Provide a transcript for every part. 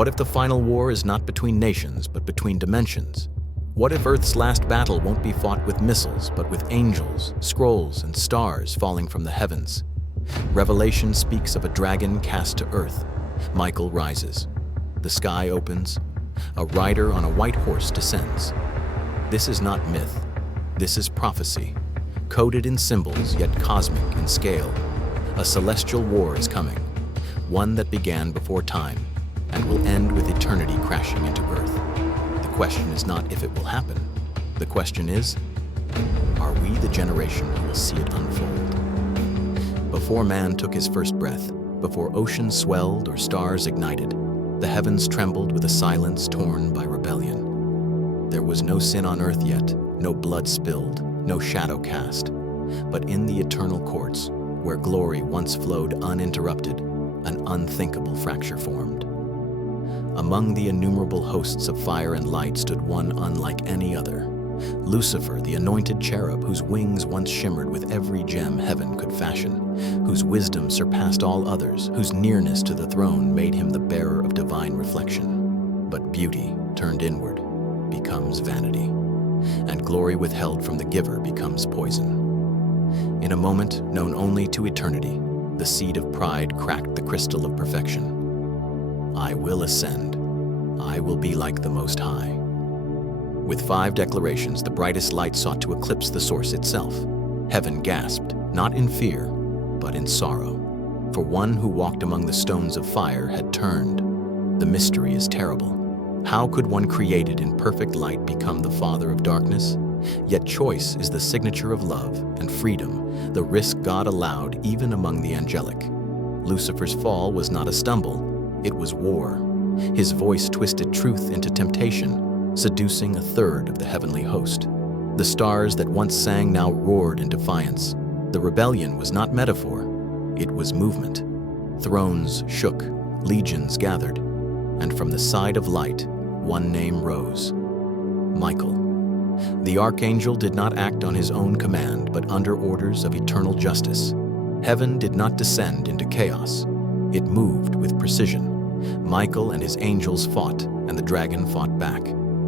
What if the final war is not between nations, but between dimensions? What if Earth's last battle won't be fought with missiles, but with angels, scrolls, and stars falling from the heavens? Revelation speaks of a dragon cast to earth. Michael rises. The sky opens. A rider on a white horse descends. This is not myth. This is prophecy, coded in symbols yet cosmic in scale. A celestial war is coming, one that began before time and will end with eternity crashing into Earth. The question is not if it will happen. The question is, are we the generation who will see it unfold? Before man took his first breath, before oceans swelled or stars ignited, the heavens trembled with a silence torn by rebellion. There was no sin on earth yet, no blood spilled, no shadow cast. But in the eternal courts, where glory once flowed uninterrupted, an unthinkable fracture formed. Among the innumerable hosts of fire and light stood one unlike any other. Lucifer, the anointed cherub whose wings once shimmered with every gem heaven could fashion, whose wisdom surpassed all others, whose nearness to the throne made him the bearer of divine reflection. But beauty, turned inward, becomes vanity, and glory withheld from the giver becomes poison. In a moment known only to eternity, the seed of pride cracked the crystal of perfection. I will ascend. I will be like the Most High. With 5 declarations, the brightest light sought to eclipse the source itself. Heaven gasped, not in fear, but in sorrow. For one who walked among the stones of fire had turned. The mystery is terrible. How could one created in perfect light become the father of darkness? Yet choice is the signature of love and freedom, the risk God allowed even among the angelic. Lucifer's fall was not a stumble, it was war. His voice twisted truth into temptation, seducing a third of the heavenly host. The stars that once sang now roared in defiance. The rebellion was not metaphor, it was movement. Thrones shook, legions gathered, and from the side of light, one name rose: Michael. The archangel did not act on his own command, but under orders of eternal justice. Heaven did not descend into chaos. It moved with precision. Michael and his angels fought, and the dragon fought back.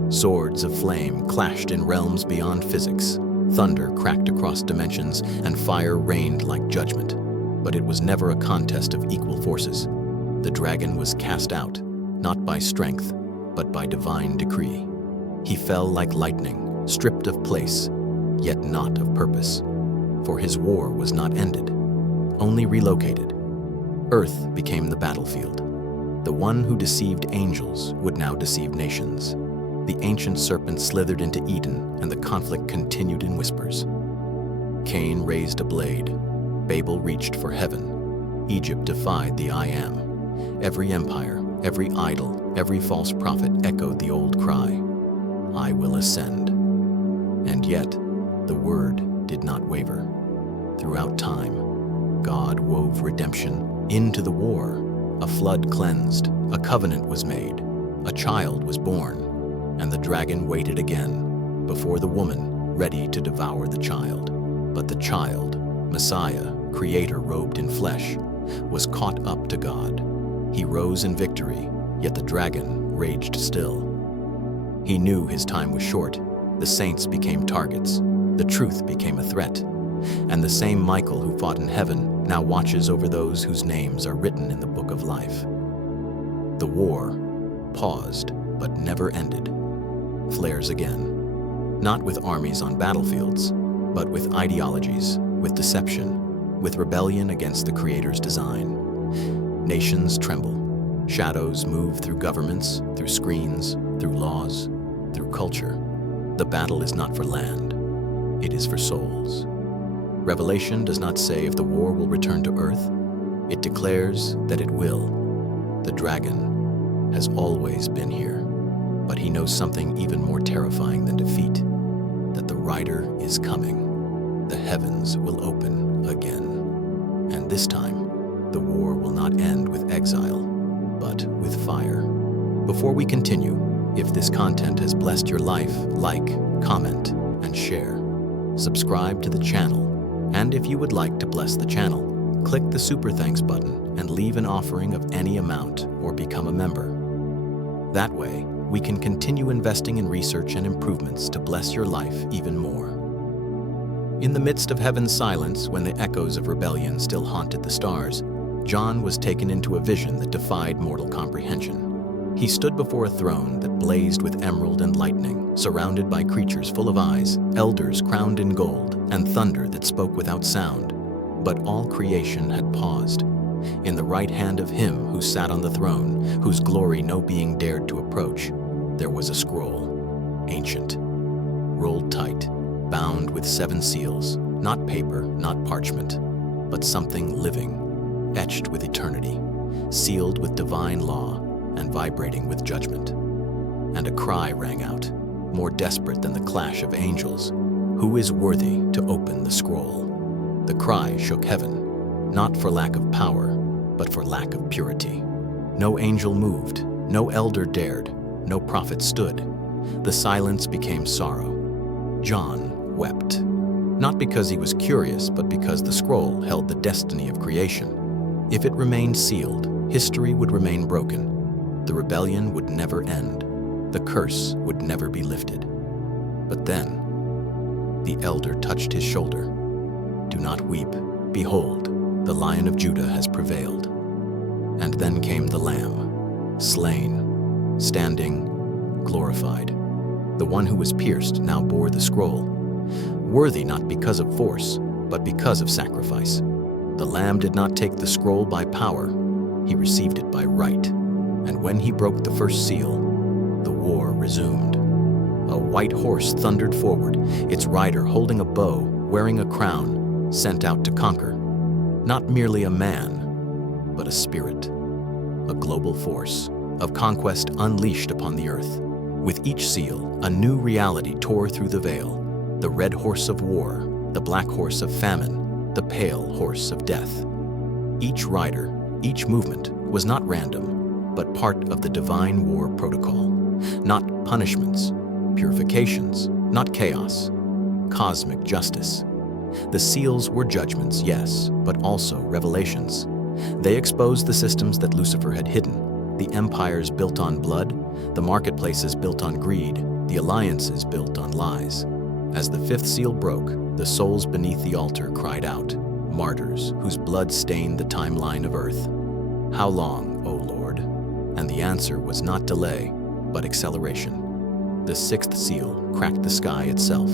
Swords of flame clashed in realms beyond physics. Thunder cracked across dimensions, and fire rained like judgment. But it was never a contest of equal forces. The dragon was cast out, not by strength, but by divine decree. He fell like lightning, stripped of place, yet not of purpose. For his war was not ended, only relocated. Earth became the battlefield. The one who deceived angels would now deceive nations. The ancient serpent slithered into Eden, and the conflict continued in whispers. Cain raised a blade. Babel reached for heaven. Egypt defied the I Am. Every empire, every idol, every false prophet echoed the old cry, I will ascend. And yet, the word did not waver. Throughout time, God wove redemption into the war. A flood cleansed, a covenant was made, a child was born, and the dragon waited again before the woman ready to devour the child. But the child, Messiah, Creator robed in flesh, was caught up to God. He rose in victory, yet the dragon raged still. He knew his time was short. The saints became targets. The truth became a threat. And the same Michael who fought in heaven now watches over those whose names are written in the book of life. The war paused, but never ended, flares again. Not with armies on battlefields, but with ideologies, with deception, with rebellion against the Creator's design. Nations tremble. Shadows move through governments, through screens, through laws, through culture. The battle is not for land, it is for souls. Revelation does not say if the war will return to earth. It declares that it will. The dragon has always been here, but he knows something even more terrifying than defeat, that the rider is coming. The heavens will open again. And this time, the war will not end with exile, but with fire. Before we continue, if this content has blessed your life, like, comment, and share. Subscribe to the channel. And if you would like to bless the channel, click the Super Thanks button and leave an offering of any amount or become a member. That way, we can continue investing in research and improvements to bless your life even more. In the midst of heaven's silence, when the echoes of rebellion still haunted the stars, John was taken into a vision that defied mortal comprehension. He stood before a throne that blazed with emerald and lightning, surrounded by creatures full of eyes, elders crowned in gold, and thunder that spoke without sound. But all creation had paused. In the right hand of him who sat on the throne, whose glory no being dared to approach, there was a scroll, ancient, rolled tight, bound with 7 seals, not paper, not parchment, but something living, etched with eternity, sealed with divine law, and vibrating with judgment. And a cry rang out, more desperate than the clash of angels, "Who is worthy to open the scroll?" The cry shook heaven, not for lack of power, but for lack of purity. No angel moved, no elder dared, no prophet stood. The silence became sorrow. John wept, not because he was curious, but because the scroll held the destiny of creation. If it remained sealed, history would remain broken. The rebellion would never end. The curse would never be lifted. But then, the elder touched his shoulder. "Do not weep. Behold, the Lion of Judah has prevailed." And then came the Lamb, slain, standing, glorified. The one who was pierced now bore the scroll, worthy not because of force, but because of sacrifice. The Lamb did not take the scroll by power, he received it by right. And when he broke the first seal, the war resumed. A white horse thundered forward, its rider holding a bow, wearing a crown, sent out to conquer. Not merely a man, but a spirit, a global force of conquest unleashed upon the earth. With each seal, a new reality tore through the veil. The red horse of war, the black horse of famine, the pale horse of death. Each rider, each movement was not random, but part of the divine war protocol. Not punishments, purifications, not chaos, cosmic justice. The seals were judgments, yes, but also revelations. They exposed the systems that Lucifer had hidden, the empires built on blood, the marketplaces built on greed, the alliances built on lies. As the 5th seal broke, the souls beneath the altar cried out, martyrs whose blood stained the timeline of earth. "How long, O Lord?" And the answer was not delay, but acceleration. The 6th seal cracked the sky itself.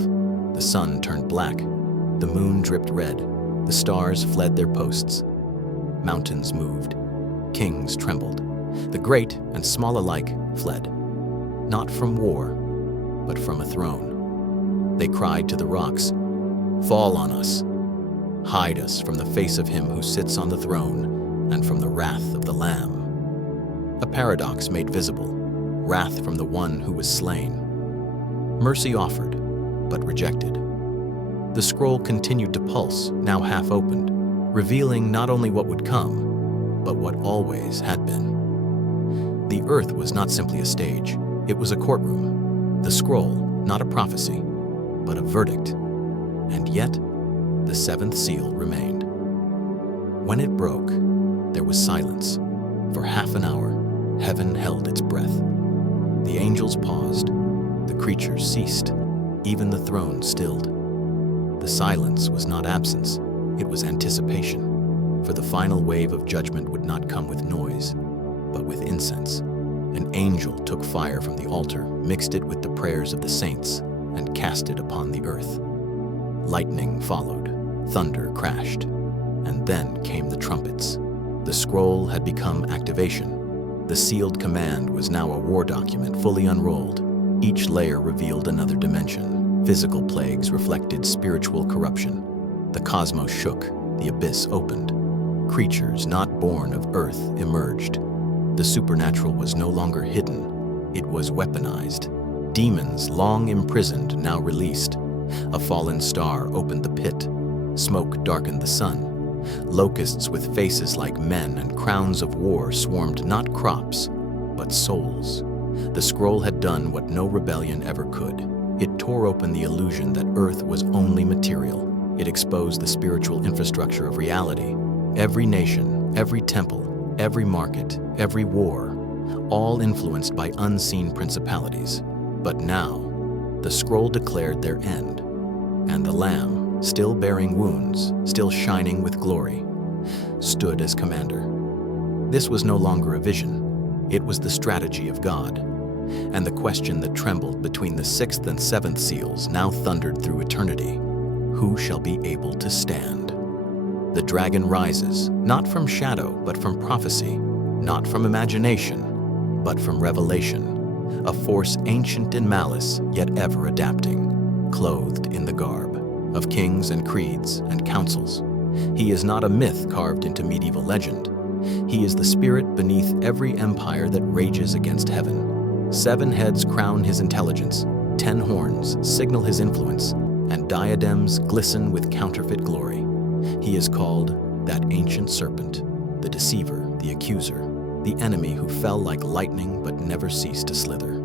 The sun turned black. The moon dripped red. The stars fled their posts. Mountains moved. Kings trembled. The great and small alike fled. Not from war, but from a throne. They cried to the rocks, "Fall on us. Hide us from the face of him who sits on the throne and from the wrath of the Lamb." A paradox made visible, wrath from the one who was slain. Mercy offered, but rejected. The scroll continued to pulse, now half opened, revealing not only what would come, but what always had been. The earth was not simply a stage, it was a courtroom. The scroll, not a prophecy, but a verdict. And yet, the 7th seal remained. When it broke, there was silence. For half an hour, heaven held its breath. The angels paused, the creatures ceased, even the throne stilled. The silence was not absence, it was anticipation. For the final wave of judgment would not come with noise, but with incense. An angel took fire from the altar, mixed it with the prayers of the saints, and cast it upon the earth. Lightning followed, thunder crashed, and then came the trumpets. The scroll had become activation. The sealed command was now a war document fully unrolled. Each layer revealed another dimension. Physical plagues reflected spiritual corruption. The cosmos shook, the abyss opened. Creatures not born of earth emerged. The supernatural was no longer hidden, it was weaponized. Demons long imprisoned now released. A fallen star opened the pit. Smoke darkened the sun. Locusts with faces like men and crowns of war swarmed not crops, but souls. The scroll had done what no rebellion ever could. It tore open the illusion that earth was only material. It exposed the spiritual infrastructure of reality. Every nation, every temple, every market, every war, all influenced by unseen principalities. But now, the scroll declared their end, and the Lamb, still bearing wounds, still shining with glory, stood as commander. This was no longer a vision, it was the strategy of God, and the question that trembled between the sixth and seventh seals now thundered through eternity: who shall be able to stand? The dragon rises, not from shadow, but from prophecy, not from imagination, but from revelation, a force ancient in malice, yet ever adapting, clothed in the garb of kings and creeds and councils. He is not a myth carved into medieval legend. He is the spirit beneath every empire that rages against heaven. 7 heads crown his intelligence, 10 horns signal his influence, and diadems glisten with counterfeit glory. He is called that ancient serpent, the deceiver, the accuser, the enemy who fell like lightning but never ceased to slither.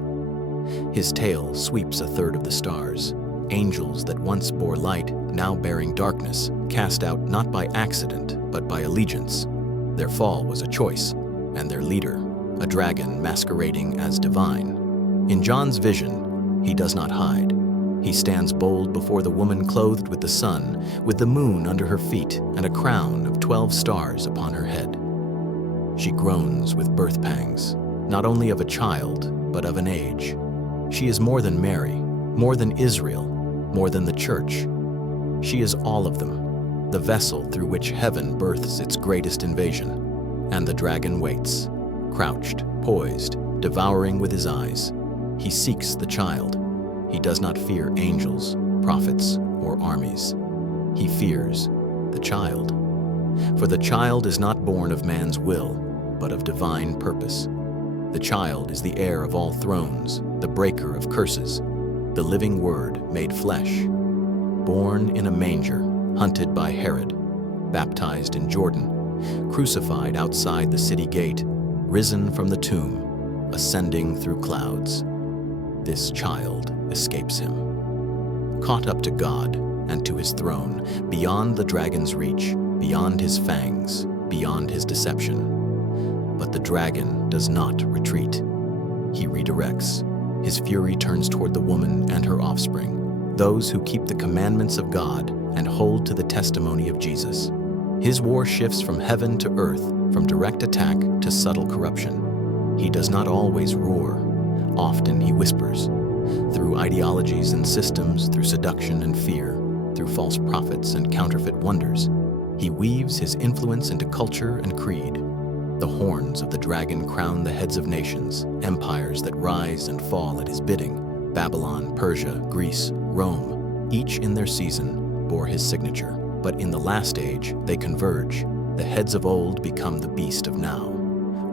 His tail sweeps 1/3 of the stars, angels that once bore light, now bearing darkness, cast out not by accident but by allegiance. Their fall was a choice, and their leader, a dragon masquerading as divine. In John's vision, he does not hide. He stands bold before the woman clothed with the sun, with the moon under her feet and a crown of 12 stars upon her head. She groans with birth pangs, not only of a child, but of an age. She is more than Mary, more than Israel, more than the church. She is all of them, the vessel through which heaven births its greatest invasion. And the dragon waits, crouched, poised, devouring with his eyes. He seeks the child. He does not fear angels, prophets, or armies. He fears the child. For the child is not born of man's will, but of divine purpose. The child is the heir of all thrones, the breaker of curses, the living word made flesh. Born in a manger, hunted by Herod, baptized in Jordan, crucified outside the city gate, risen from the tomb, ascending through clouds. This child escapes him. Caught up to God and to his throne, beyond the dragon's reach, beyond his fangs, beyond his deception. But the dragon does not retreat. He redirects. His fury turns toward the woman and her offspring, those who keep the commandments of God and hold to the testimony of Jesus. His war shifts from heaven to earth, from direct attack to subtle corruption. He does not always roar. Often he whispers. Through ideologies and systems, through seduction and fear, through false prophets and counterfeit wonders, he weaves his influence into culture and creed. The horns of the dragon crown the heads of nations, empires that rise and fall at his bidding. Babylon, Persia, Greece, Rome, each in their season, bore his signature. But in the last age, they converge. The heads of old become the beast of now.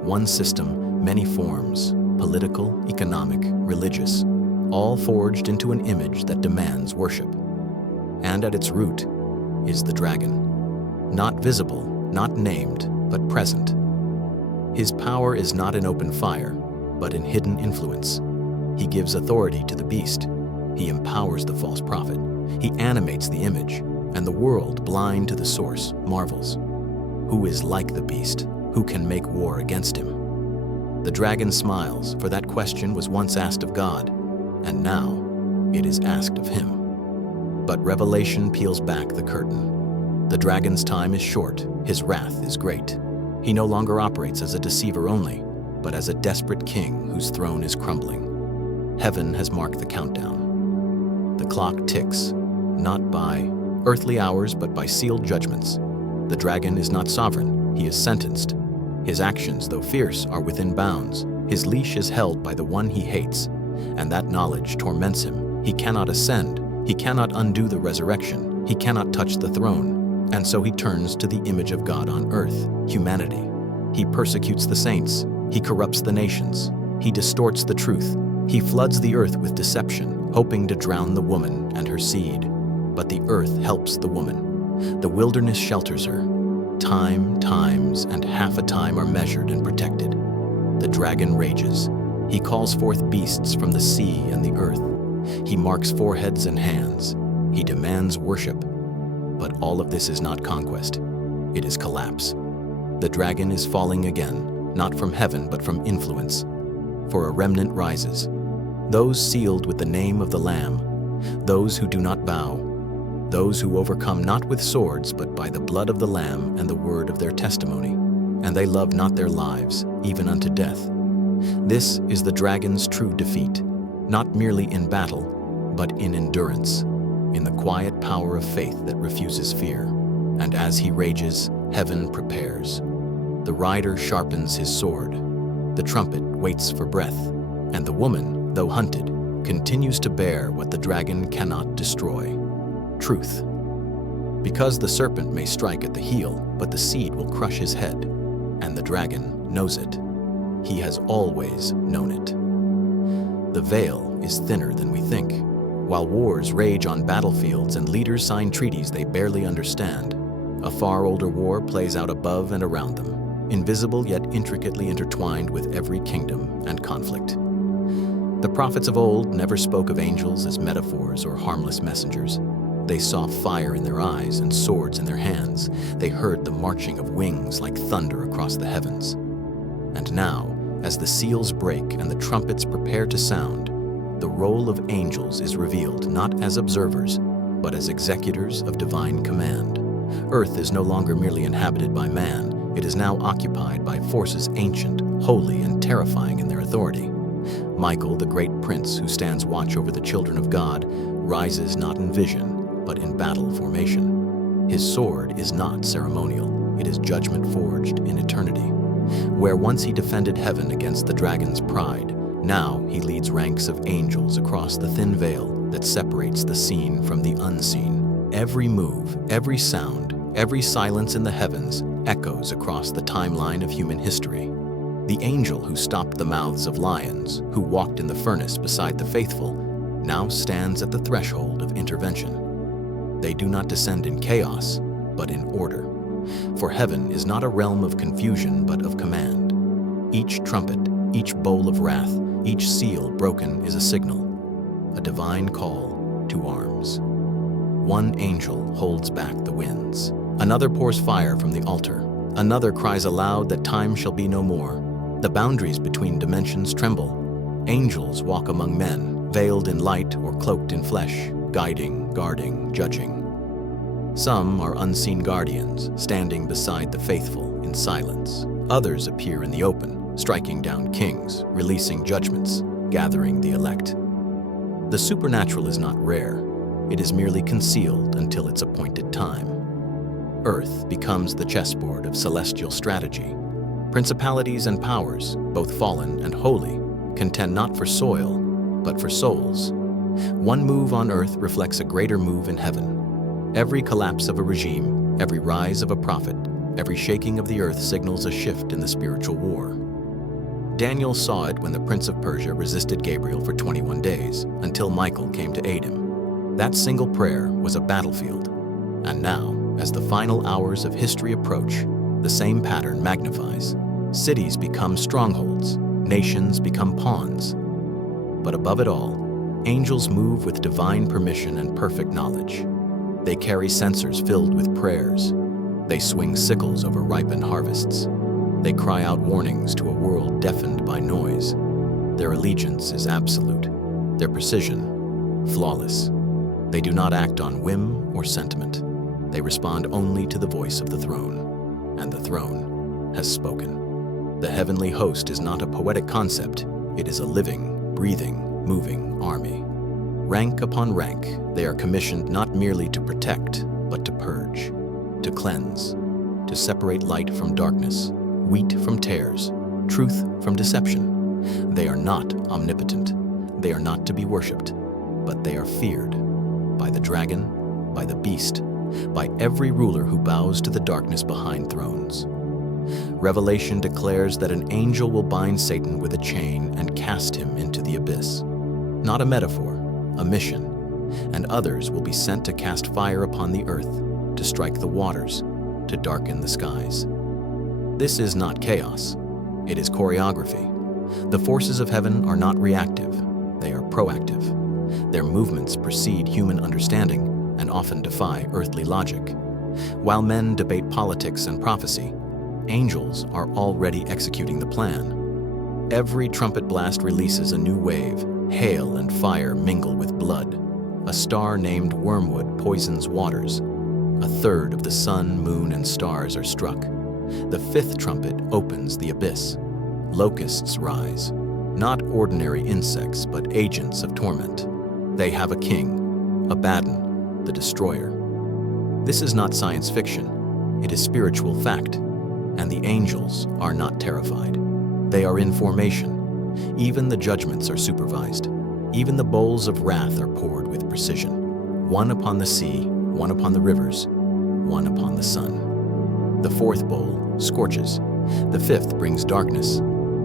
One system, many forms, political, economic, religious, all forged into an image that demands worship. And at its root is the dragon. Not visible, not named, but present. His power is not in open fire, but in hidden influence. He gives authority to the beast. He empowers the false prophet. He animates the image, and the world, blind to the source, marvels. Who is like the beast? Who can make war against him? The dragon smiles, for that question was once asked of God, and now it is asked of him. But Revelation peels back the curtain. The dragon's time is short, his wrath is great. He no longer operates as a deceiver only, but as a desperate king whose throne is crumbling. Heaven has marked the countdown. The clock ticks, not by earthly hours, but by sealed judgments. The dragon is not sovereign, he is sentenced. His actions, though fierce, are within bounds. His leash is held by the one he hates, and that knowledge torments him. He cannot ascend, he cannot undo the resurrection, he cannot touch the throne, and so he turns to the image of God on earth, humanity. He persecutes the saints, he corrupts the nations, he distorts the truth, he floods the earth with deception, hoping to drown the woman and her seed. But the earth helps the woman. The wilderness shelters her. Time, times, and half a time are measured and protected. The dragon rages. He calls forth beasts from the sea and the earth. He marks foreheads and hands. He demands worship. But all of this is not conquest. It is collapse. The dragon is falling again, not from heaven, but from influence. for a remnant rises, those sealed with the name of the Lamb, those who do not bow, those who overcome not with swords but by the blood of the Lamb and the word of their testimony, and they love not their lives, even unto death. This is the dragon's true defeat, not merely in battle, but in endurance, in the quiet power of faith that refuses fear. And as he rages, heaven prepares. The rider sharpens his sword, the trumpet waits for breath, and the woman, though hunted, continues to bear what the dragon cannot destroy: truth. Because the serpent may strike at the heel, but the seed will crush his head, and the dragon knows it. He has always known it. The veil is thinner than we think. While wars rage on battlefields and leaders sign treaties they barely understand, a far older war plays out above and around them, invisible yet intricately intertwined with every kingdom and conflict. The prophets of old never spoke of angels as metaphors or harmless messengers. They saw fire in their eyes and swords in their hands. They heard the marching of wings like thunder across the heavens. And now, as the seals break and the trumpets prepare to sound, the role of angels is revealed not as observers, but as executors of divine command. Earth is no longer merely inhabited by man. It is now occupied by forces ancient, holy, and terrifying in their authority. Michael, the great prince who stands watch over the children of God, rises not in vision, but in battle formation. His sword is not ceremonial. It is judgment forged in eternity. Where once he defended heaven against the dragon's pride, now he leads ranks of angels across the thin veil that separates the seen from the unseen. Every move, every sound, every silence in the heavens echoes across the timeline of human history. The angel who stopped the mouths of lions, who walked in the furnace beside the faithful, now stands at the threshold of intervention. They do not descend in chaos, but in order. For heaven is not a realm of confusion, but of command. Each trumpet, each bowl of wrath, each seal broken is a signal, a divine call to arms. One angel holds back the winds. Another pours fire from the altar. Another cries aloud that time shall be no more. The boundaries between dimensions tremble. Angels walk among men, veiled in light or cloaked in flesh, guiding, guarding, judging. Some are unseen guardians, standing beside the faithful in silence. Others appear in the open, striking down kings, releasing judgments, gathering the elect. The supernatural is not rare. It is merely concealed until its appointed time. Earth becomes the chessboard of celestial strategy. Principalities and powers, both fallen and holy, contend not for soil, but for souls. One move on earth reflects a greater move in heaven. Every collapse of a regime, every rise of a prophet, every shaking of the earth signals a shift in the spiritual war. Daniel saw it when the prince of Persia resisted Gabriel for 21 days, until Michael came to aid him. That single prayer was a battlefield. And now, as the final hours of history approach, the same pattern magnifies. Cities become strongholds, nations become pawns. But above it all, angels move with divine permission and perfect knowledge. They carry censers filled with prayers. They swing sickles over ripened harvests. They cry out warnings to a world deafened by noise. Their allegiance is absolute, their precision flawless. They do not act on whim or sentiment. They respond only to the voice of the throne, and the throne has spoken. The heavenly host is not a poetic concept. It is a living, breathing, moving army. Rank upon rank, they are commissioned not merely to protect, but to purge, to cleanse, to separate light from darkness, wheat from tares, truth from deception. They are not omnipotent. They are not to be worshipped, but they are feared by the dragon, by the beast, by every ruler who bows to the darkness behind thrones. Revelation declares that an angel will bind Satan with a chain and cast him into the abyss. Not a metaphor, a mission, and others will be sent to cast fire upon the earth, to strike the waters, to darken the skies. This is not chaos, it is choreography. The forces of heaven are not reactive, they are proactive. Their movements precede human understanding and often defy earthly logic. While men debate politics and prophecy, angels are already executing the plan. Every trumpet blast releases a new wave. Hail and fire mingle with blood. A star named Wormwood poisons waters. A third of the sun, moon, and stars are struck. The fifth trumpet opens the abyss. Locusts rise, not ordinary insects, but agents of torment. They have a king, Abaddon, the destroyer. This is not science fiction. It is spiritual fact. And the angels are not terrified. They are in formation. Even the judgments are supervised. Even the bowls of wrath are poured with precision. One upon the sea, one upon the rivers, one upon the sun. The fourth bowl scorches. The fifth brings darkness.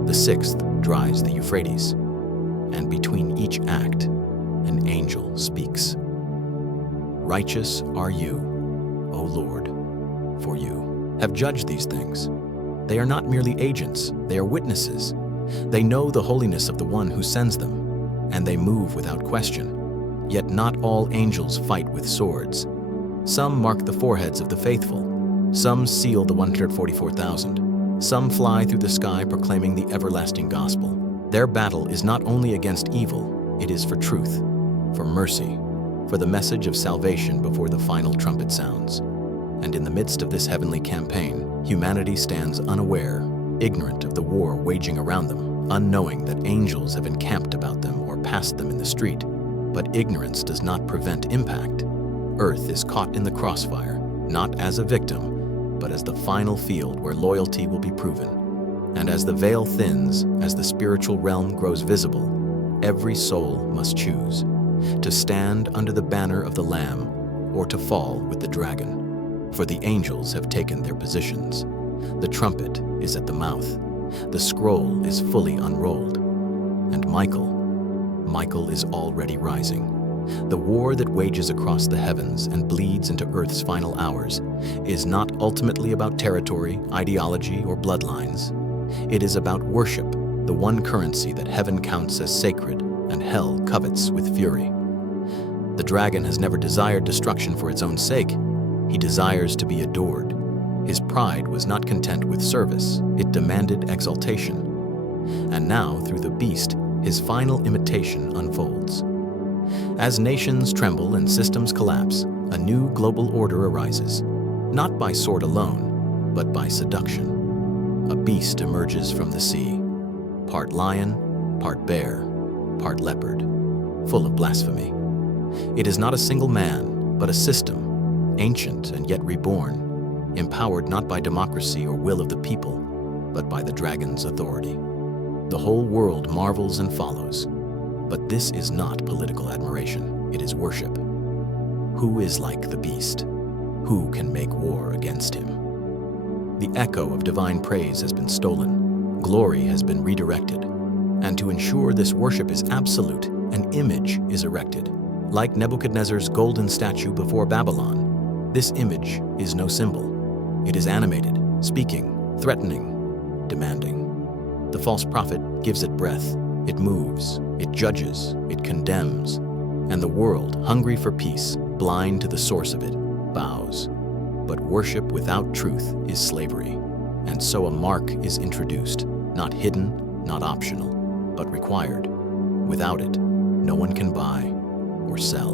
The sixth dries the Euphrates. And between each act, an angel speaks. Righteous are you, O Lord, for you have judged these things. They are not merely agents, they are witnesses. They know the holiness of the one who sends them, and they move without question. Yet not all angels fight with swords. Some mark the foreheads of the faithful. Some seal the 144,000. Some fly through the sky proclaiming the everlasting gospel. Their battle is not only against evil, it is for truth, for mercy, for the message of salvation before the final trumpet sounds. And in the midst of this heavenly campaign, humanity stands unaware, ignorant of the war waging around them, unknowing that angels have encamped about them or passed them in the street. But ignorance does not prevent impact. Earth is caught in the crossfire, not as a victim, but as the final field where loyalty will be proven. And as the veil thins, as the spiritual realm grows visible, every soul must choose to stand under the banner of the Lamb or to fall with the dragon. For the angels have taken their positions. The trumpet is at the mouth. The scroll is fully unrolled. And Michael is already rising. The war that wages across the heavens and bleeds into Earth's final hours is not ultimately about territory, ideology, or bloodlines. It is about worship, the one currency that heaven counts as sacred and hell covets with fury. The dragon has never desired destruction for its own sake. He desires to be adored. His pride was not content with service, it demanded exaltation. And now, through the beast, his final imitation unfolds. As nations tremble and systems collapse, a new global order arises, not by sword alone, but by seduction. A beast emerges from the sea, part lion, part bear, part leopard, full of blasphemy. It is not a single man, but a system, ancient and yet reborn, empowered not by democracy or will of the people, but by the dragon's authority. The whole world marvels and follows. But this is not political admiration, it is worship. Who is like the beast? Who can make war against him? The echo of divine praise has been stolen, glory has been redirected, and to ensure this worship is absolute, an image is erected. Like Nebuchadnezzar's golden statue before Babylon, this image is no symbol. It is animated, speaking, threatening, demanding. The false prophet gives it breath. It moves, it judges, it condemns, and the world, hungry for peace, blind to the source of it, bows. But worship without truth is slavery, and so a mark is introduced, not hidden, not optional, but required. Without it, no one can buy or sell.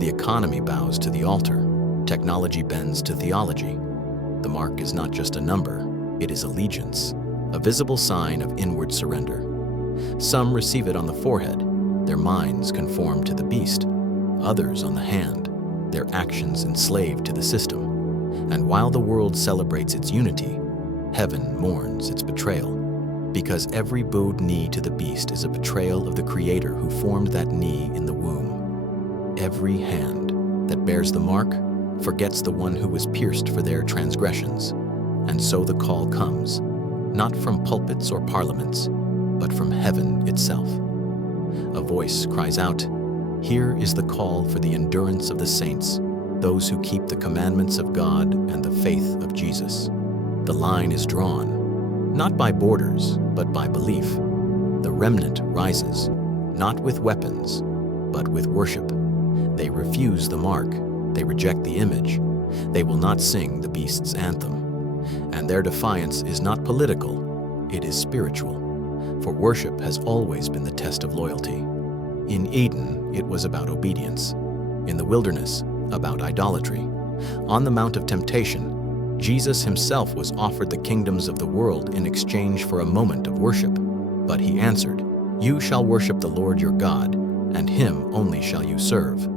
The economy bows to the altar, technology bends to theology. The mark is not just a number, it is allegiance, a visible sign of inward surrender. Some receive it on the forehead, their minds conform to the beast. Others on the hand, their actions enslaved to the system. And while the world celebrates its unity, heaven mourns its betrayal. Because every bowed knee to the beast is a betrayal of the Creator who formed that knee in the womb. Every hand that bears the mark forgets the one who was pierced for their transgressions. And so the call comes, not from pulpits or parliaments, but from heaven itself. A voice cries out, "Here is the call for the endurance of the saints, those who keep the commandments of God and the faith of Jesus." The line is drawn, not by borders, but by belief. The remnant rises, not with weapons, but with worship. They refuse the mark, they reject the image, they will not sing the beast's anthem. And their defiance is not political, it is spiritual. For worship has always been the test of loyalty. In Eden, it was about obedience. In the wilderness, about idolatry. On the Mount of Temptation, Jesus himself was offered the kingdoms of the world in exchange for a moment of worship. But he answered, "You shall worship the Lord your God, and him only shall you serve."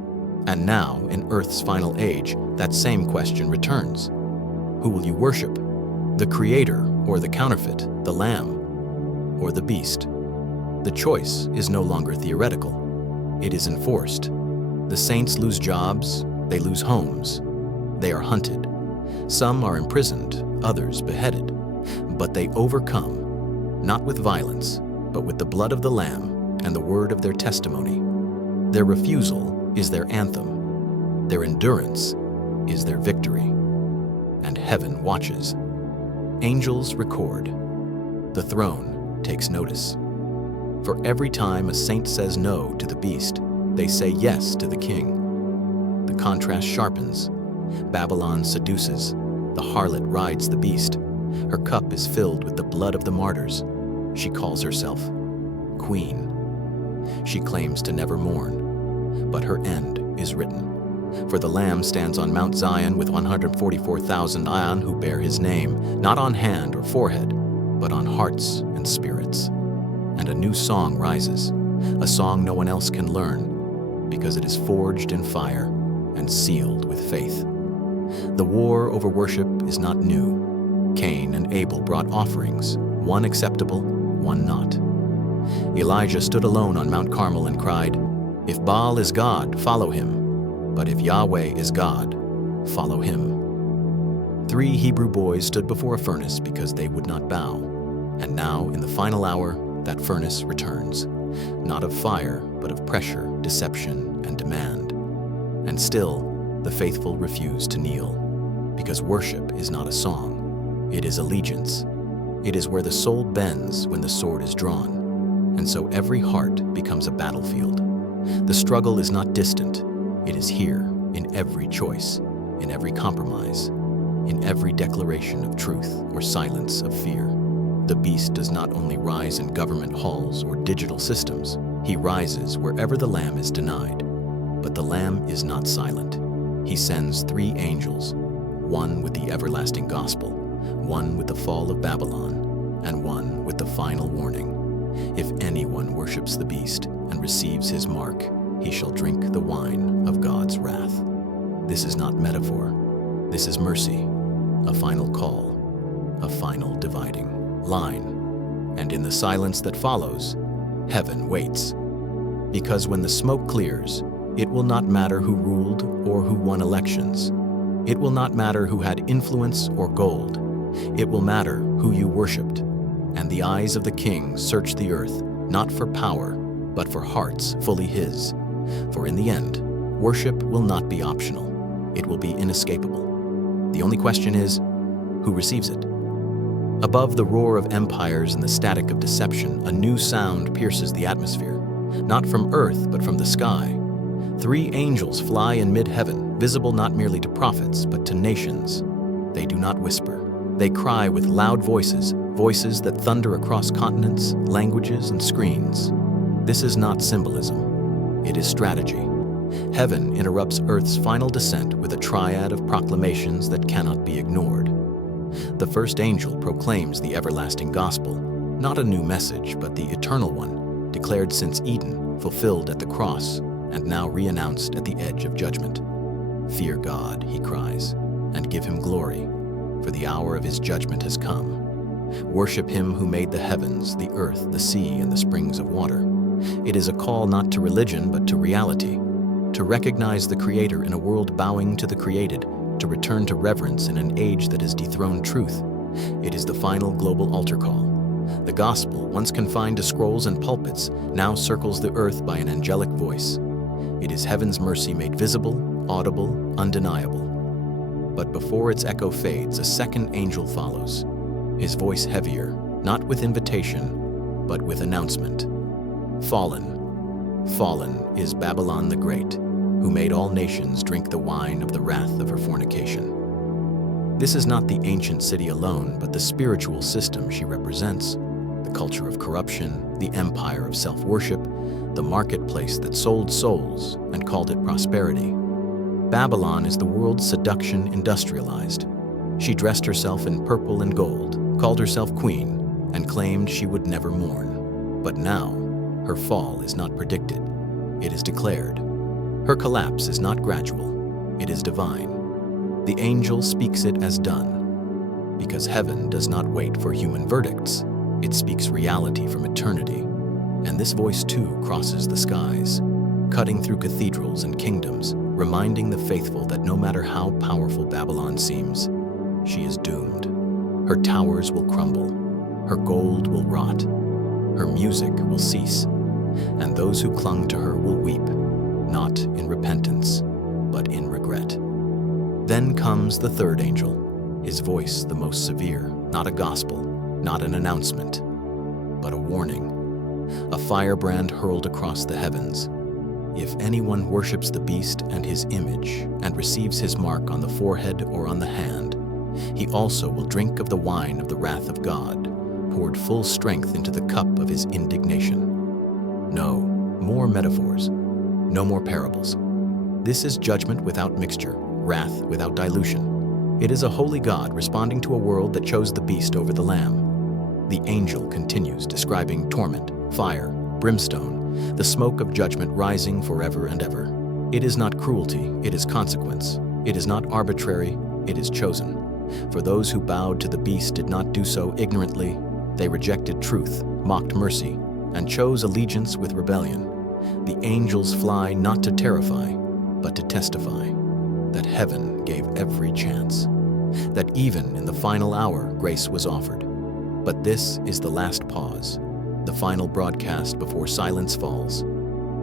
And now, in Earth's final age, that same question returns. Who will you worship? The Creator or the counterfeit, the Lamb, or the beast? The choice is no longer theoretical. It is enforced. The saints lose jobs, they lose homes, they are hunted. Some are imprisoned, others beheaded. But they overcome, not with violence, but with the blood of the Lamb and the word of their testimony. Their refusal is their anthem. Their endurance is their victory. And heaven watches. Angels record. The throne takes notice. For every time a saint says no to the beast, they say yes to the king. The contrast sharpens. Babylon seduces. The harlot rides the beast. Her cup is filled with the blood of the martyrs. She calls herself Queen. She claims to never mourn, but her end is written. For the Lamb stands on Mount Zion with 144,000 Ion who bear his name, not on hand or forehead, but on hearts and spirits. And a new song rises, a song no one else can learn, because it is forged in fire and sealed with faith. The war over worship is not new. Cain and Abel brought offerings, one acceptable, one not. Elijah stood alone on Mount Carmel and cried, "If Baal is God, follow him. But if Yahweh is God, follow him." 3 Hebrew boys stood before a furnace because they would not bow. And now, in the final hour, that furnace returns, not of fire, but of pressure, deception, and demand. And still, the faithful refuse to kneel, because worship is not a song, it is allegiance. It is where the soul bends when the sword is drawn, and so every heart becomes a battlefield. The struggle is not distant, it is here, in every choice, in every compromise, in every declaration of truth or silence of fear. The beast does not only rise in government halls or digital systems, he rises wherever the Lamb is denied. But the Lamb is not silent. He sends 3 angels, one with the everlasting gospel, one with the fall of Babylon, and one with the final warning. If anyone worships the beast and receives his mark, he shall drink the wine of God's wrath. This is not metaphor. This is mercy, a final call, a final dividing line. And in the silence that follows, heaven waits. Because when the smoke clears, it will not matter who ruled or who won elections. It will not matter who had influence or gold. It will matter who you worshipped. And the eyes of the King search the earth, not for power, but for hearts fully his. For in the end, worship will not be optional. It will be inescapable. The only question is, who receives it? Above the roar of empires and the static of deception, a new sound pierces the atmosphere, not from earth, but from the sky. 3 angels fly in mid-heaven, visible not merely to prophets, but to nations. They do not whisper. They cry with loud voices, voices that thunder across continents, languages, and screens. This is not symbolism. It is strategy. Heaven interrupts Earth's final descent with a triad of proclamations that cannot be ignored. The first angel proclaims the everlasting gospel, not a new message, but the eternal one, declared since Eden, fulfilled at the cross, and now re-announced at the edge of judgment. Fear God, he cries, and give him glory, for the hour of his judgment has come. Worship him who made the heavens, the earth, the sea, and the springs of water. It is a call not to religion, but to reality, to recognize the Creator in a world bowing to the created, to return to reverence in an age that has dethroned truth. It is the final global altar call. The gospel, once confined to scrolls and pulpits, now circles the earth by an angelic voice. It is heaven's mercy made visible, audible, undeniable. But before its echo fades, a second angel follows, his voice heavier, not with invitation, but with announcement. Fallen, fallen is Babylon the Great, who made all nations drink the wine of the wrath of her fornication. This is not the ancient city alone, but the spiritual system she represents, the culture of corruption, the empire of self-worship, the marketplace that sold souls and called it prosperity. Babylon is the world's seduction industrialized. She dressed herself in purple and gold, called herself queen, and claimed she would never mourn. But now, her fall is not predicted. It is declared. Her collapse is not gradual. It is divine. The angel speaks it as done. Because heaven does not wait for human verdicts. It speaks reality from eternity. And this voice too crosses the skies, cutting through cathedrals and kingdoms, reminding the faithful that no matter how powerful Babylon seems, she is doomed. Her towers will crumble. Her gold will rot. Her music will cease. And those who clung to her will weep, not in repentance, but in regret. Then comes the third angel, his voice the most severe, not a gospel, not an announcement, but a warning. A firebrand hurled across the heavens. If anyone worships the beast and his image and receives his mark on the forehead or on the hand, he also will drink of the wine of the wrath of God, poured full strength into the cup of his indignation. No more metaphors, no more parables. This is judgment without mixture, wrath without dilution. It is a holy God responding to a world that chose the beast over the lamb. The angel continues describing torment, fire, brimstone, the smoke of judgment rising forever and ever. It is not cruelty, it is consequence. It is not arbitrary, it is chosen. For those who bowed to the beast did not do so ignorantly. They rejected truth, mocked mercy, and chose allegiance with rebellion. The angels fly not to terrify, but to testify that heaven gave every chance, that even in the final hour grace was offered. But this is the last pause, the final broadcast before silence falls.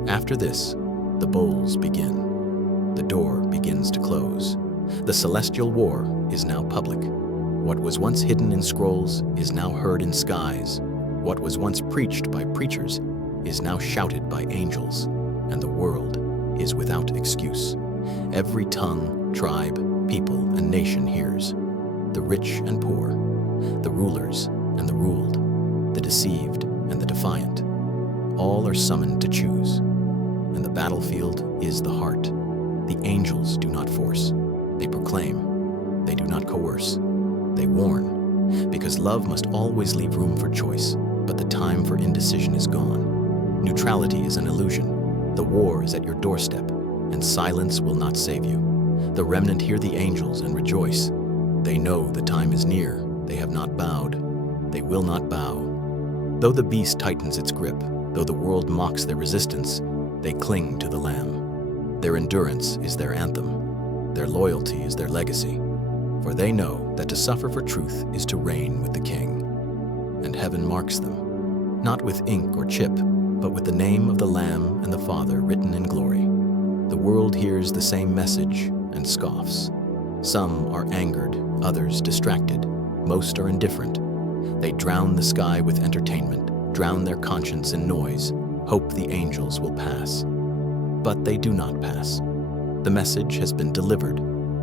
After this, the bowls begin. The door begins to close. The celestial war is now public. What was once hidden in scrolls is now heard in skies. What was once preached by preachers is now shouted by angels, and the world is without excuse. Every tongue, tribe, people, and nation hears. The rich and poor, the rulers and the ruled, the deceived and the defiant. All are summoned to choose. And the battlefield is the heart. The angels do not force. They proclaim. They do not coerce. They warn. Because love must always leave room for choice, but the time for indecision is gone. Neutrality is an illusion. The war is at your doorstep, and silence will not save you. The remnant hear the angels and rejoice. They know the time is near. They have not bowed. They will not bow. Though the beast tightens its grip, though the world mocks their resistance, they cling to the Lamb. Their endurance is their anthem. Their loyalty is their legacy. For they know that to suffer for truth is to reign with the King. And heaven marks them, not with ink or chip, but with the name of the Lamb and the Father written in glory. The world hears the same message and scoffs. Some are angered, others distracted, most are indifferent. They drown the sky with entertainment, drown their conscience in noise, hope the angels will pass. But they do not pass. The message has been delivered,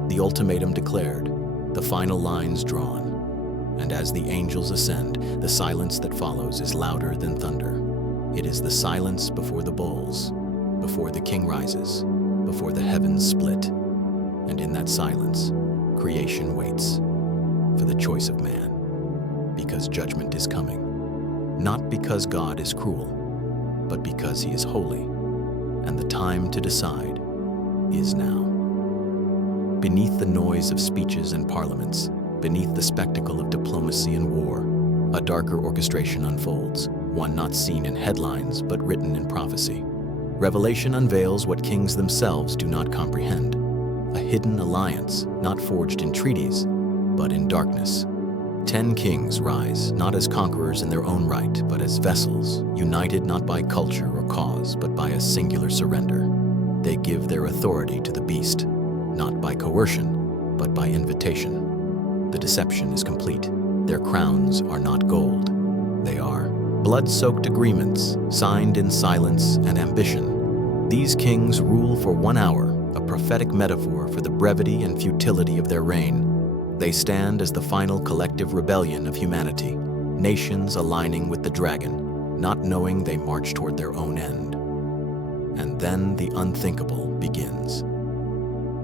the ultimatum declared, the final lines drawn. And as the angels ascend, the silence that follows is louder than thunder. It is the silence before the bowls, before the King rises, before the heavens split. And in that silence, creation waits for the choice of man. Because judgment is coming, not because God is cruel, but because he is holy, and the time to decide is now. Beneath the noise of speeches and parliaments, beneath the spectacle of diplomacy and war, a darker orchestration unfolds, one not seen in headlines but written in prophecy. Revelation unveils what kings themselves do not comprehend, a hidden alliance not forged in treaties, but in darkness. 10 kings rise, not as conquerors in their own right, but as vessels, united not by culture or cause, but by a singular surrender. They give their authority to the beast, not by coercion, but by invitation. The deception is complete. Their crowns are not gold. They are blood-soaked agreements, signed in silence and ambition. These kings rule for 1 hour, a prophetic metaphor for the brevity and futility of their reign. They stand as the final collective rebellion of humanity. nations aligning with the dragon, not knowing they march toward their own end. And then the unthinkable begins.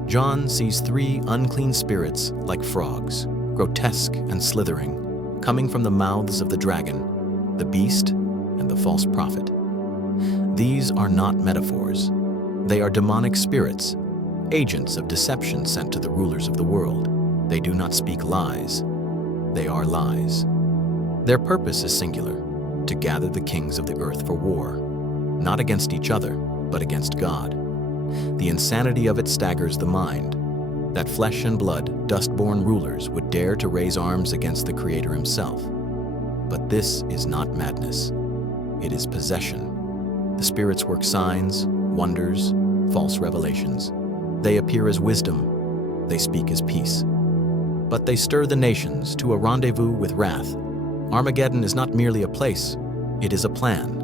John sees 3 unclean spirits like frogs, grotesque and slithering, coming from the mouths of the dragon, the beast, and the false prophet. These are not metaphors. They are demonic spirits, agents of deception sent to the rulers of the world. They do not speak lies. They are lies. Their purpose is singular, to gather the kings of the earth for war, not against each other, but against God. The insanity of it staggers the mind, that flesh and blood, dust-born rulers would dare to raise arms against the Creator himself. But this is not madness. It is possession. The spirits work signs, wonders, false revelations. They appear as wisdom. They speak as peace. But they stir the nations to a rendezvous with wrath. Armageddon is not merely a place, it is a plan.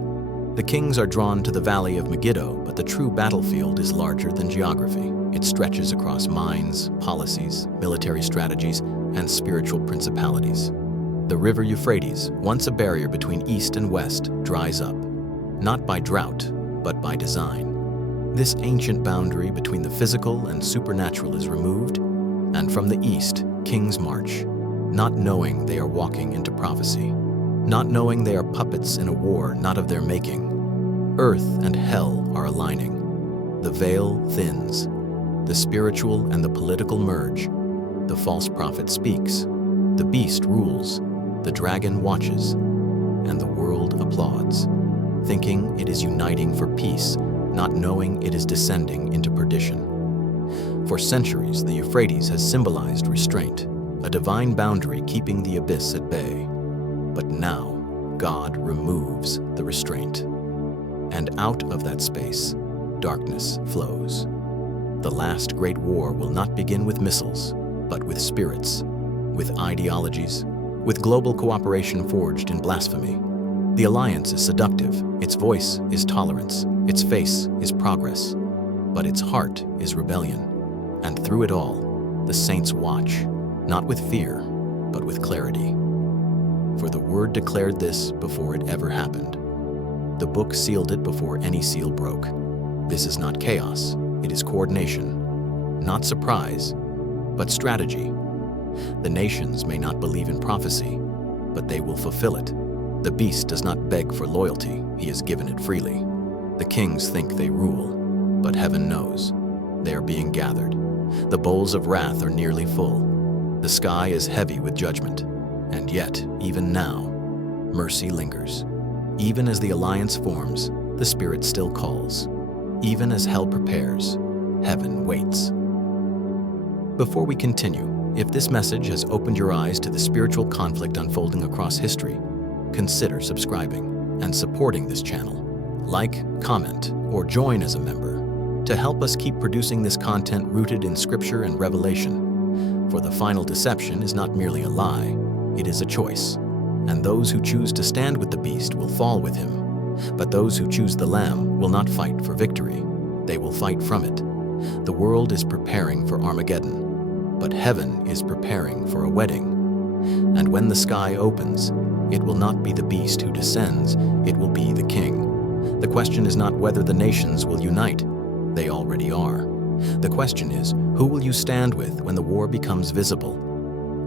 The kings are drawn to the valley of Megiddo, but the true battlefield is larger than geography. It stretches across minds, policies, military strategies, and spiritual principalities. The river Euphrates, once a barrier between east and west, dries up, not by drought, but by design. This ancient boundary between the physical and supernatural is removed, and from the east, kings march, not knowing they are walking into prophecy, not knowing they are puppets in a war not of their making. Earth and hell are aligning. The veil thins. The spiritual and the political merge. The false prophet speaks. The beast rules. The dragon watches. And the world applauds, thinking it is uniting for peace, not knowing it is descending into perdition. For centuries, the Euphrates has symbolized restraint, a divine boundary keeping the abyss at bay. But now, God removes the restraint. And out of that space, darkness flows. The last great war will not begin with missiles, but with spirits, with ideologies, with global cooperation forged in blasphemy. The alliance is seductive, its voice is tolerance, its face is progress, but its heart is rebellion. And through it all, the saints watch, not with fear, but with clarity. For the Word declared this before it ever happened. The book sealed it before any seal broke. This is not chaos, it is coordination. Not surprise, but strategy. The nations may not believe in prophecy, but they will fulfill it. The beast does not beg for loyalty, he has given it freely. The kings think they rule, but heaven knows. They are being gathered. The bowls of wrath are nearly full. The sky is heavy with judgment. And yet, even now, mercy lingers. Even as the alliance forms, the Spirit still calls. Even as hell prepares, heaven waits. Before we continue, if this message has opened your eyes to the spiritual conflict unfolding across history, consider subscribing and supporting this channel. Like, comment, or join as a member to help us keep producing this content rooted in Scripture and Revelation. For the final deception is not merely a lie, it is a choice. And those who choose to stand with the beast will fall with him. But those who choose the Lamb will not fight for victory. They will fight from it. The world is preparing for Armageddon, but heaven is preparing for a wedding. And when the sky opens, it will not be the beast who descends, it will be the king. The question is not whether the nations will unite. They already are. The question is, who will you stand with when the war becomes visible?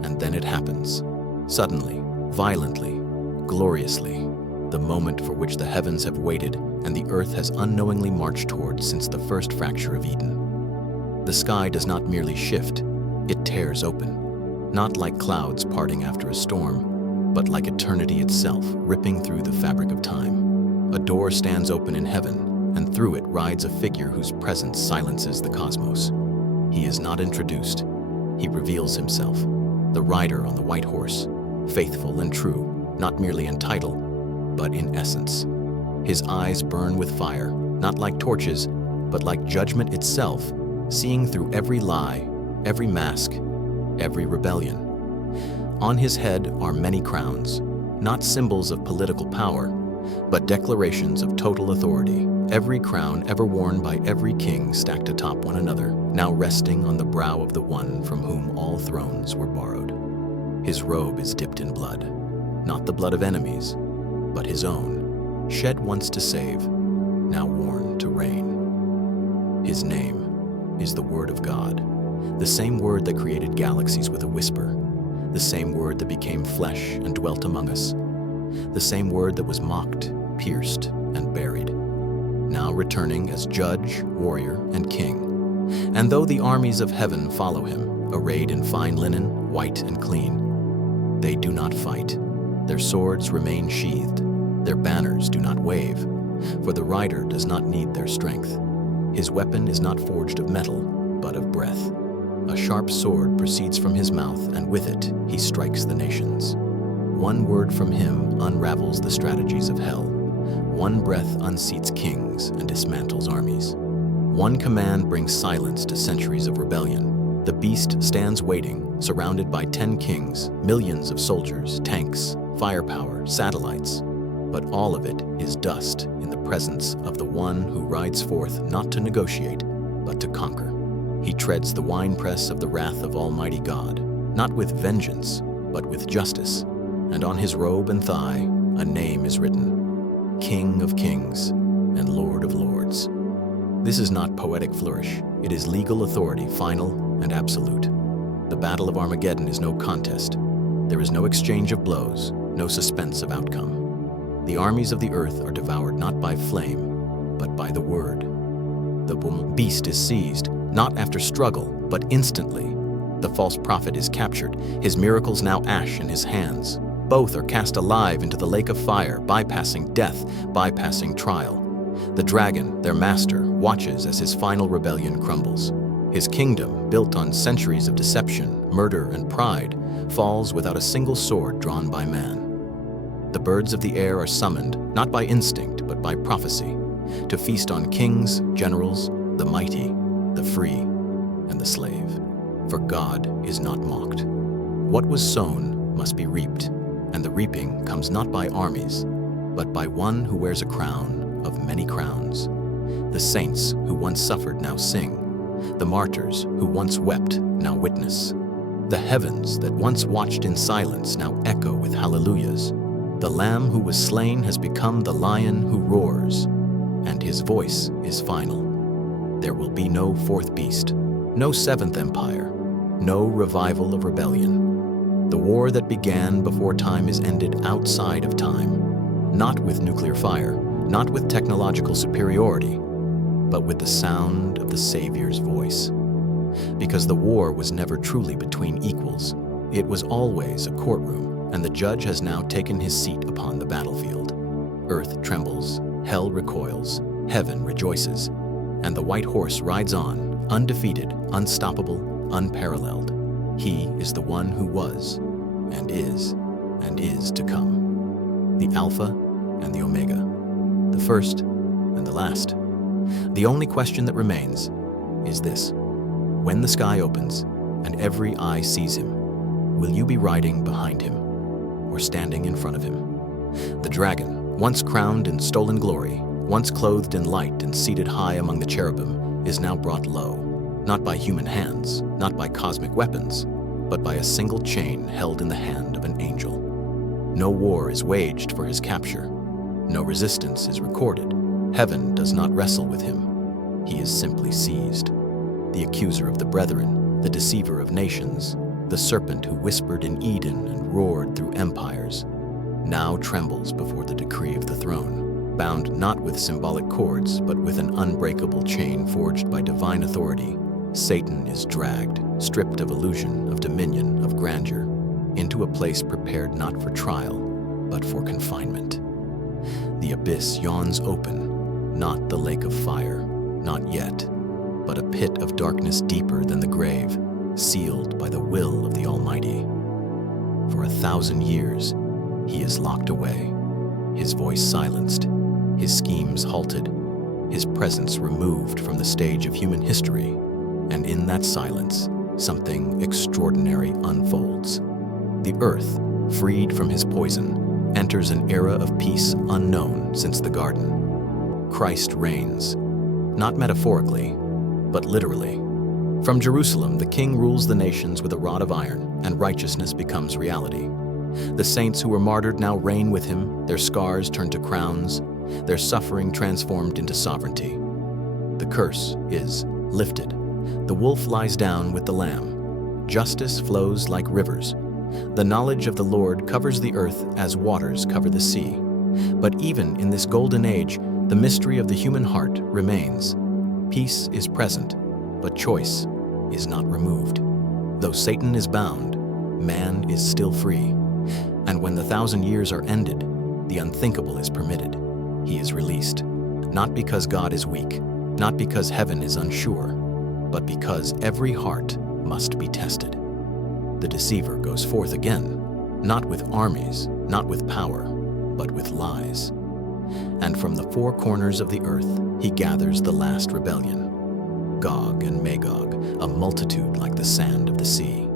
And then it happens. Suddenly, violently, gloriously, the moment for which the heavens have waited and the earth has unknowingly marched towards since the first fracture of Eden. The sky does not merely shift, it tears open, not like clouds parting after a storm, but like eternity itself ripping through the fabric of time. A door stands open in heaven, and through it rides a figure whose presence silences the cosmos. He is not introduced, he reveals himself, the rider on the white horse, faithful and true, not merely in title, but in essence. His eyes burn with fire, not like torches, but like judgment itself, seeing through every lie, every mask, every rebellion. On his head are many crowns, not symbols of political power, but declarations of total authority. Every crown ever worn by every king stacked atop one another, now resting on the brow of the one from whom all thrones were borrowed. His robe is dipped in blood, not the blood of enemies, but his own, shed once to save, now worn to reign. His name is the Word of God, the same Word that created galaxies with a whisper, the same Word that became flesh and dwelt among us, the same Word that was mocked, pierced, and buried, now returning as judge, warrior, and king. And though the armies of heaven follow him, arrayed in fine linen, white and clean, they do not fight. Their swords remain sheathed. Their banners do not wave, for the rider does not need their strength. His weapon is not forged of metal, but of breath. A sharp sword proceeds from his mouth, and with it he strikes the nations. One word from him unravels the strategies of hell. One breath unseats kings and dismantles armies. One command brings silence to centuries of rebellion. The beast stands waiting, surrounded by 10 kings, millions of soldiers, tanks, firepower, satellites. But all of it is dust in the presence of the one who rides forth not to negotiate, but to conquer. He treads the winepress of the wrath of Almighty God, not with vengeance, but with justice. And on his robe and thigh, a name is written: King of Kings and Lord of Lords. This is not poetic flourish. It is legal authority, final and absolute. The Battle of Armageddon is no contest. There is no exchange of blows, no suspense of outcome. The armies of the earth are devoured not by flame, but by the word. The beast is seized, not after struggle, but instantly. The false prophet is captured, his miracles now ash in his hands. Both are cast alive into the lake of fire, bypassing death, bypassing trial. The dragon, their master, watches as his final rebellion crumbles. His kingdom, built on centuries of deception, murder, and pride, falls without a single sword drawn by man. The birds of the air are summoned, not by instinct, but by prophecy, to feast on kings, generals, the mighty, the free, and the slave. For God is not mocked. What was sown must be reaped, and the reaping comes not by armies, but by one who wears a crown of many crowns. The saints who once suffered now sing. The martyrs who once wept now witness. The heavens that once watched in silence now echo with hallelujahs. The Lamb who was slain has become the Lion who roars, and his voice is final. There will be no fourth beast, no seventh empire, no revival of rebellion. The war that began before time is ended outside of time, not with nuclear fire, not with technological superiority, but with the sound of the Savior's voice. Because the war was never truly between equals. It was always a courtroom, and the judge has now taken his seat upon the battlefield. Earth trembles, hell recoils, heaven rejoices, and the white horse rides on, undefeated, unstoppable, unparalleled. He is the one who was, and is to come. The Alpha and the Omega, the first and the last. The only question that remains is this: when the sky opens and every eye sees him, will you be riding behind him or standing in front of him? The dragon, once crowned in stolen glory, once clothed in light and seated high among the cherubim, is now brought low, not by human hands, not by cosmic weapons, but by a single chain held in the hand of an angel. No war is waged for his capture. No resistance is recorded. Heaven does not wrestle with him. He is simply seized. The accuser of the brethren, the deceiver of nations, the serpent who whispered in Eden and roared through empires, now trembles before the decree of the throne, bound not with symbolic cords, but with an unbreakable chain forged by divine authority. Satan is dragged, stripped of illusion, of dominion, of grandeur, into a place prepared not for trial, but for confinement. The abyss yawns open, not the lake of fire, not yet, but a pit of darkness deeper than the grave, sealed by the will of the Almighty. For 1,000 years, he is locked away, his voice silenced, his schemes halted, his presence removed from the stage of human history, and in that silence, something extraordinary unfolds. The earth, freed from his poison, enters an era of peace unknown since the garden. Christ reigns, not metaphorically, but literally. From Jerusalem, the king rules the nations with a rod of iron, and righteousness becomes reality. The saints who were martyred now reign with him, their scars turned to crowns, their suffering transformed into sovereignty. The curse is lifted. The wolf lies down with the lamb. Justice flows like rivers. The knowledge of the Lord covers the earth as waters cover the sea. But even in this golden age, the mystery of the human heart remains. Peace is present, but choice is not removed. Though Satan is bound, man is still free. And when the 1,000 years are ended, the unthinkable is permitted. He is released, not because God is weak, not because heaven is unsure, but because every heart must be tested. The deceiver goes forth again, not with armies, not with power, but with lies. And from the four corners of the earth he gathers the last rebellion, Gog and Magog, a multitude like the sand of the sea.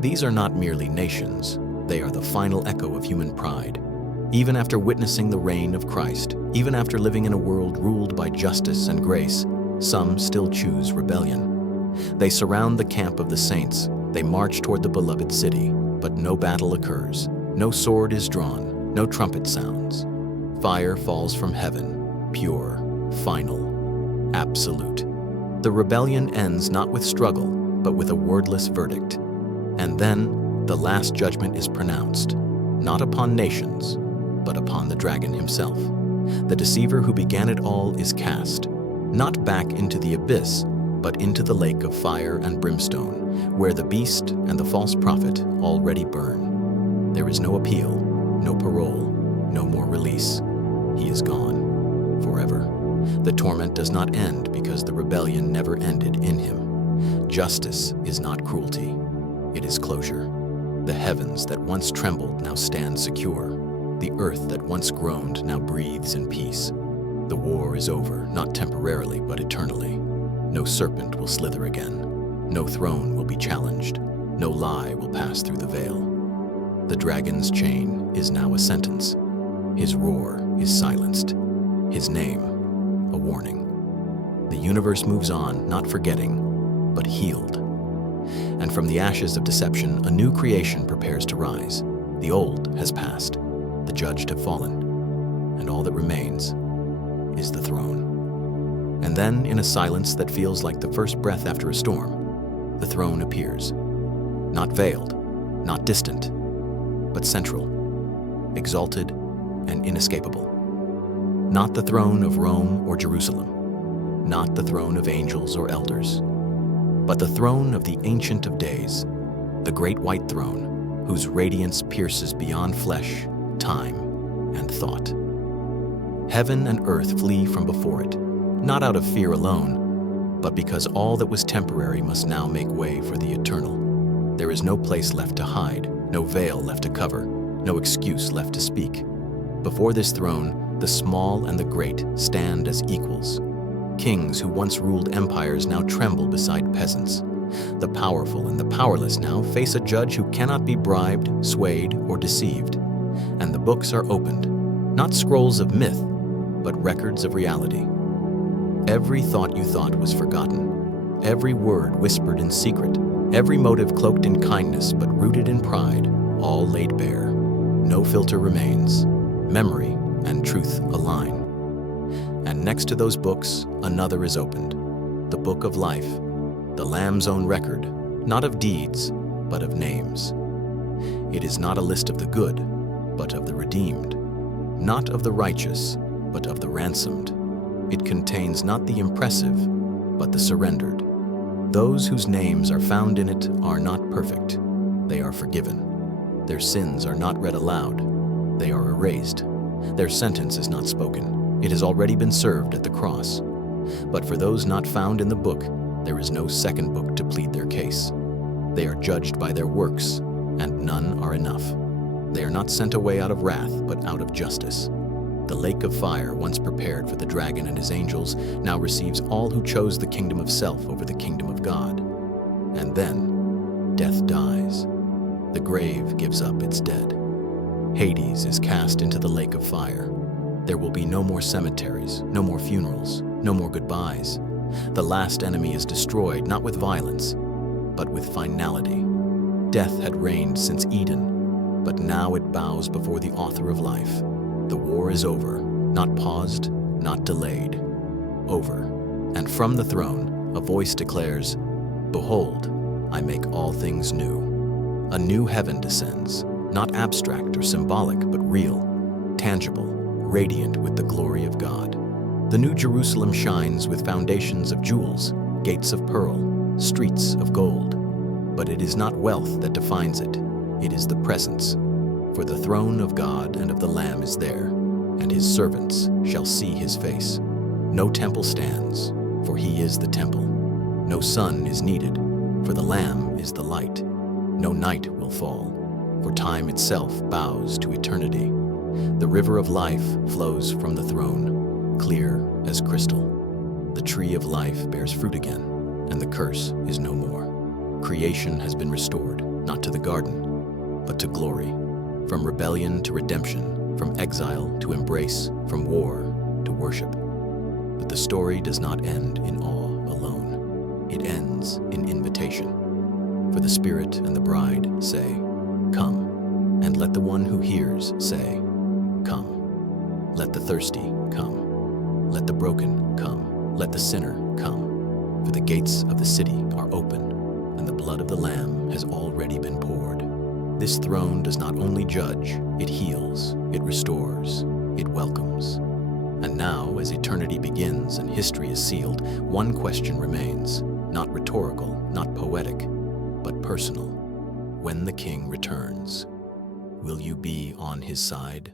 These are not merely nations, they are the final echo of human pride. Even after witnessing the reign of Christ, even after living in a world ruled by justice and grace, some still choose rebellion. They surround the camp of the saints, they march toward the beloved city, but no battle occurs, no sword is drawn, no trumpet sounds. Fire falls from heaven, pure, final, absolute. The rebellion ends not with struggle, but with a wordless verdict. And then the last judgment is pronounced, not upon nations, but upon the dragon himself. The deceiver who began it all is cast, not back into the abyss, but into the lake of fire and brimstone, where the beast and the false prophet already burn. There is no appeal, no parole, no more release. He is gone, forever. The torment does not end because the rebellion never ended in him. Justice is not cruelty, it is closure. The heavens that once trembled now stand secure. The earth that once groaned now breathes in peace. The war is over, not temporarily, but eternally. No serpent will slither again. No throne will be challenged. No lie will pass through the veil. The dragon's chain is now a sentence. His roar is silenced. His name, a warning. The universe moves on, not forgetting, but healed. And from the ashes of deception, a new creation prepares to rise. The old has passed. The judged have fallen, and all that remains is the throne. And then, in a silence that feels like the first breath after a storm, the throne appears. Not veiled, not distant, but central, exalted, and inescapable. Not the throne of Rome or Jerusalem, not the throne of angels or elders, but the throne of the Ancient of Days, the great white throne, whose radiance pierces beyond flesh, time, and thought. Heaven and earth flee from before it, not out of fear alone, but because all that was temporary must now make way for the eternal. There is no place left to hide, no veil left to cover, no excuse left to speak. Before this throne, the small and the great stand as equals. Kings who once ruled empires now tremble beside peasants. The powerful and the powerless now face a judge who cannot be bribed, swayed, or deceived. And the books are opened, not scrolls of myth, but records of reality. Every thought you thought was forgotten, every word whispered in secret, every motive cloaked in kindness but rooted in pride, all laid bare. No filter remains. Memory and truth align. And next to those books, another is opened, the book of life, the Lamb's own record, not of deeds, but of names. It is not a list of the good, but of the redeemed, not of the righteous, but of the ransomed. It contains not the impressive, but the surrendered. Those whose names are found in it are not perfect. They are forgiven. Their sins are not read aloud. They are erased. Their sentence is not spoken. It has already been served at the cross. But for those not found in the book, there is no second book to plead their case. They are judged by their works, and none are enough. They are not sent away out of wrath, but out of justice. The lake of fire, once prepared for the dragon and his angels, now receives all who chose the kingdom of self over the kingdom of God. And then, death dies. The grave gives up its dead. Hades is cast into the lake of fire. There will be no more cemeteries, no more funerals, no more goodbyes. The last enemy is destroyed, not with violence, but with finality. Death had reigned since Eden. but now it bows before the author of life. The war is over, not paused, not delayed. Over. And from the throne, a voice declares, "Behold, I make all things new." A new heaven descends, not abstract or symbolic, but real, tangible, radiant with the glory of God. The New Jerusalem shines with foundations of jewels, gates of pearl, streets of gold. But it is not wealth that defines it, it is the presence. For the throne of God and of the Lamb is there, and his servants shall see his face. No temple stands, for he is the temple. No sun is needed, for the Lamb is the light. No night will fall, for time itself bows to eternity. The river of life flows from the throne, clear as crystal. The tree of life bears fruit again, and the curse is no more. Creation has been restored, not to the garden, but to glory. From rebellion to redemption, from exile to embrace, from war to worship. But the story does not end in awe alone. It ends in invitation. For the Spirit and the bride say, "Come," and let the one who hears say, "Come." Let the thirsty come. Let the broken come. Let the sinner come. For the gates of the city are open, and the blood of the Lamb has already been poured. This throne does not only judge, it heals, it restores, it welcomes. And now, as eternity begins and history is sealed, one question remains, not rhetorical, not poetic, but personal. When the King returns, will you be on his side?